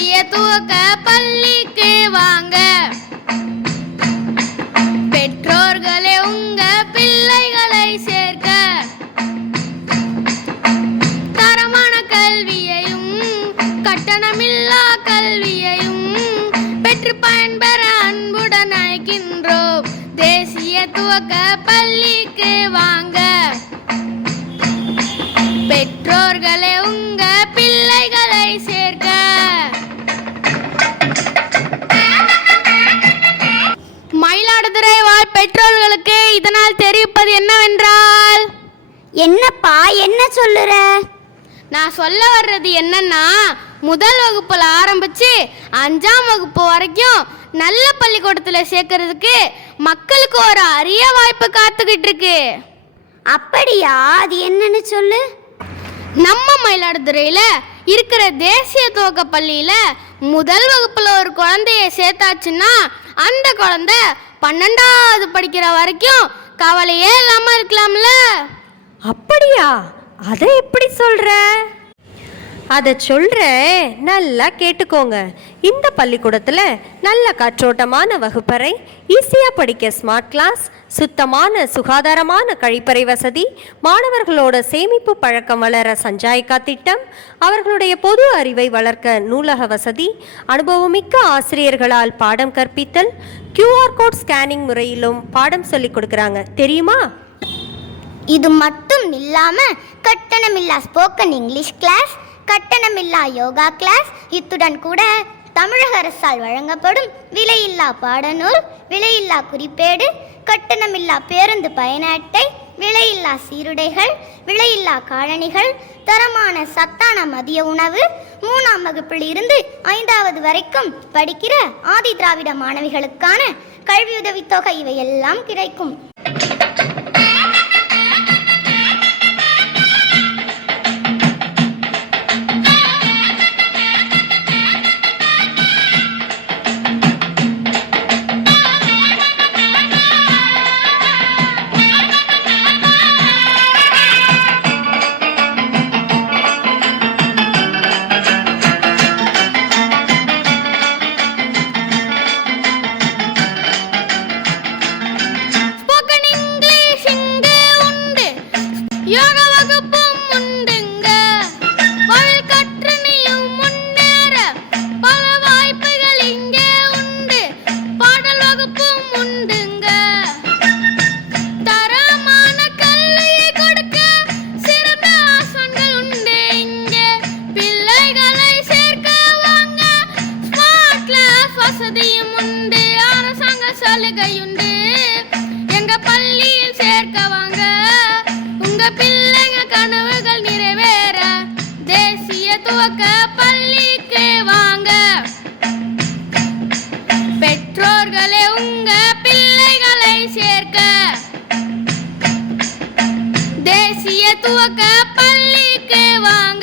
தேசிய துவக்க பள்ளிக்கு வாங்க. பெற்றோர்களே உங்க பிள்ளைகளை சேர்க்க. தரமான கல்வியையும் கட்டணமில்லா கல்வியையும் பெற்று பயன்பெற அன்புடன் அழைக்கின்றோம். தேசிய துவக்க பள்ளிக்கு வாங்க. பெற்றோர்களே உங்க பிள்ளைகளை சேர்க்க. மயிலாடுதுறை வாழ் பெற்றோர்களுக்கு இதனால் தெரிவிப்பது என்னவென்றால், என்னப்பா என்ன சொல்லுற? நான் சொல்ல வர்றது என்னன்னா, முதல் வகுப்புல ஆரம்பிச்சு 5ஆம் வகுப்பு வரைக்கும் நல்ல பள்ளிக்கூடத்தில் சேர்க்கறதுக்கு மக்களுக்கு ஒரு அரிய வாய்ப்பு காத்துக்கிட்டு இருக்கு. அப்படியா? அது என்னன்னு சொல்லு. நம்ம மயிலாடுதுறையில் இருக்கிற தேசிய துவக்க பள்ளியில் முதல் வகுப்பில் ஒரு குழந்தைய சேர்த்தாச்சுன்னா அந்த குழந்தை 12ஆவது படிக்கிற வரைக்கும் கவலையே இல்லாமல் இருக்கலாம்ல. அப்படியா? அதை எப்படி சொல்ற? அதை சொல்கிறேன், நல்லா கேட்டுக்கோங்க. இந்த பள்ளிக்கூடத்தில் நல்ல காற்றோட்டமான வகுப்பறை, ஈஸியாக படிக்க ஸ்மார்ட் கிளாஸ், சுத்தமான சுகாதாரமான கழிப்பறை வசதி, மாணவர்களோட சேமிப்பு பழக்கம் வளர சஞ்சாய்கா திட்டம், அவர்களுடைய பொது அறிவை வளர்க்க நூலக வசதி, அனுபவமிக்க ஆசிரியர்களால் பாடம் கற்பித்தல், QR கோட் ஸ்கேனிங் முறையிலும் பாடம் சொல்லி கொடுக்குறாங்க, தெரியுமா? இது மட்டும் இல்லாமல் கட்டணமில்லா ஸ்போக்கன் இங்கிலீஷ் கிளாஸ், கட்டணமில்லா யோகா கிளாஸ், இத்துடன் கூட தமிழக அரசால் வழங்கப்படும் விலையில்லா பாடநூல், விலையில்லா குறிப்பேடு, கட்டணமில்லா பேருந்து பயண அட்டை, விலையில்லா சீருடைகள், விலையில்லா காலணிகள், தரமான சத்தான மதிய உணவு, 3ஆம் வகுப்பில் இருந்து 5வது வரைக்கும் படிக்கிற ஆதி திராவிட மாணவிகளுக்கான கல்வியுதவித்தொகை இவையெல்லாம் கிடைக்கும். யோகா வகுப்பும் உண்டுங்க. வாழ் கற்று நீயும் முன்னேற பல வாய்ப்புகள் இங்கே உண்டு. பாடல் வகுப்பும் உண்டுங்க. தரமான கல்வியை கொடுக்க சிறந்த ஆசான்கள் உண்டு இங்கே. பிள்ளைகளை சேர்க்க வாங்க. ஸ்மார்ட் கிளாஸ் வசதியும் உண்டு. அரசாங்க சலுகையுண்டு. எங்க பள்ளியில் சேர்க்க வாங்க. உங்க பிள்ளைங்க கனவுகள் நிறைவேற தேசிய துவக்க பள்ளிக்கு வாங்க. பெற்றோர்களே உங்க பிள்ளைகளை சேர்க்க. தேசிய துவக்க பள்ளிக்கு வாங்க.